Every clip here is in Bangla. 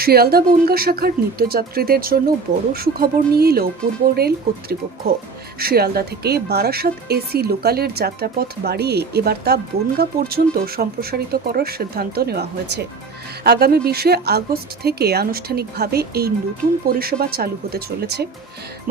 শিয়ালদা বনগাঁ শাখার নিত্যযাত্রীদের জন্য বড় সুখবর নিয়ে এলো পূর্ব রেল কর্তৃপক্ষ। শিয়ালদা থেকে বারাসাত এসি লোকালের যাত্রাপথ বাড়িয়ে এবার তা বনগাঁ পর্যন্ত সম্প্রসারিত করার সিদ্ধান্ত নেওয়া হয়েছে। আগামী 20 আগস্ট থেকে আনুষ্ঠানিকভাবে এই নতুন পরিষেবা চালু হতে চলেছে।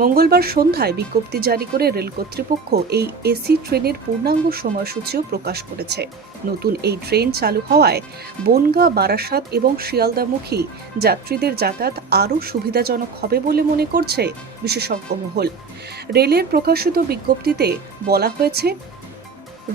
মঙ্গলবার সন্ধ্যায় বিজ্ঞপ্তি জারি করে রেল কর্তৃপক্ষ এই এসি ট্রেনের পূর্ণাঙ্গ সময়সূচিও প্রকাশ করেছে। নতুন এই ট্রেন চালু হওয়ায় বনগাঁ, বারাসাত এবং শিয়ালদামুখী যাত্রীদের যাতায়াত আরও সুবিধাজনক হবে বলে মনে করছে বিশেষজ্ঞ মহল। রেলের প্রকাশিত বিজ্ঞপ্তিতে বলা হয়েছে,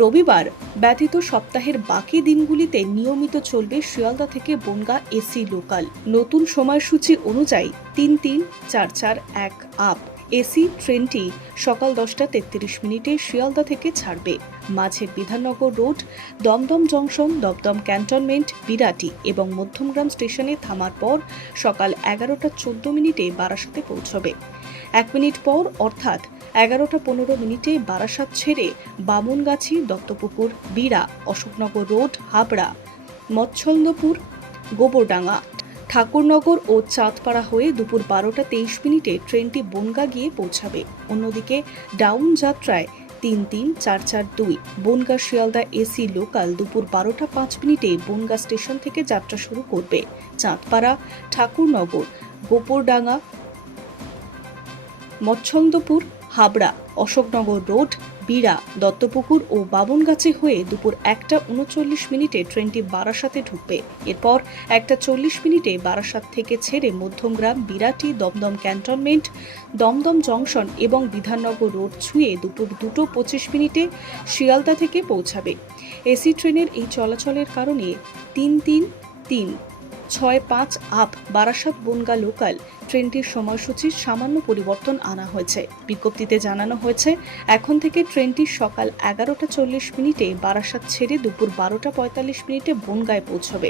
রবিবার ব্যতীত সপ্তাহের বাকি দিনগুলিতে নিয়মিত চলবে শিয়ালদা থেকে বনগাঁ এসি লোকাল। নতুন সময়সূচি অনুযায়ী 3-3-4-4-1 আপ এসি ট্রেনটি সকাল 10:33 শিয়ালদা থেকে ছাড়বে। মাঝের Bidhannagar road, Dum Dum junction, Dum Dum cantonment, Birati এবং মধ্যমগ্রাম স্টেশনে থামার পর সকাল 11:14 বারাসাতে পৌঁছবে। 1 মিনিট পর অর্থাৎ 11:15 বারাসাত ছেড়ে বামনগাছি, দত্তপুকুর, বিড়া, অশোকনগর রোড, হাবড়া, মৎস্যন্দপুর, গোবরডাঙ্গা, ঠাকুরনগর ও চাঁদপাড়া হয়ে দুপুর 12:23 ট্রেনটি বনগাঁ গিয়ে পৌঁছাবে। অন্যদিকে ডাউন যাত্রায় 3-3-4-4-2 বনগাঁ শিয়ালদা এসি লোকাল দুপুর 12:05 বনগাঁ স্টেশন থেকে যাত্রা শুরু করবে। চাঁদপাড়া, ঠাকুরনগর, গোবরডাঙ্গা, মৎস্যন্দপুর, হাবড়া, অশোকনগর রোড, বিড়া, দত্তপুকুর ও বামনগাছি হয়ে দুপুর 1:39 ট্রেনটি বারাসাতে ঢুকবে। এরপর 1:40 বারাসাত থেকে ছেড়ে মধ্যমগ্রাম, বিরাটি, দমদম ক্যান্টনমেন্ট, দমদম জংশন এবং বিধাননগর রোড ছুঁয়ে দুপুর 2:25 শিয়ালদা থেকে পৌঁছাবে। এসি ট্রেনের এই চলাচলের কারণে 3-3-3-6-5 আপ বারাসাত বনগাঁ লোকাল ট্রেনটির সময়সূচির সামান্য পরিবর্তন আনা হয়েছে। বিজ্ঞপ্তিতে জানানো হয়েছে, এখন থেকে ট্রেনটি সকাল 11:40 বারাসাত ছেড়ে দুপুর 12:45 বনগাঁয় পৌঁছবে।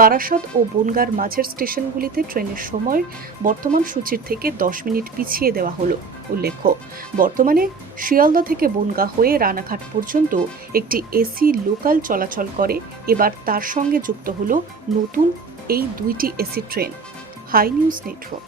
বারাসাত ও বনগাঁর মাঝের স্টেশনগুলিতে ট্রেনের সময় বর্তমান সূচির থেকে 10 মিনিট পিছিয়ে দেওয়া হলো। উল্লেখ্য, বর্তমানে শিয়ালদা থেকে বনগাঁ হয়ে রানাঘাট পর্যন্ত একটি এসি লোকাল চলাচল করে। এবার তার সঙ্গে যুক্ত হলো নতুন এই 2টি AC train. Hi news network.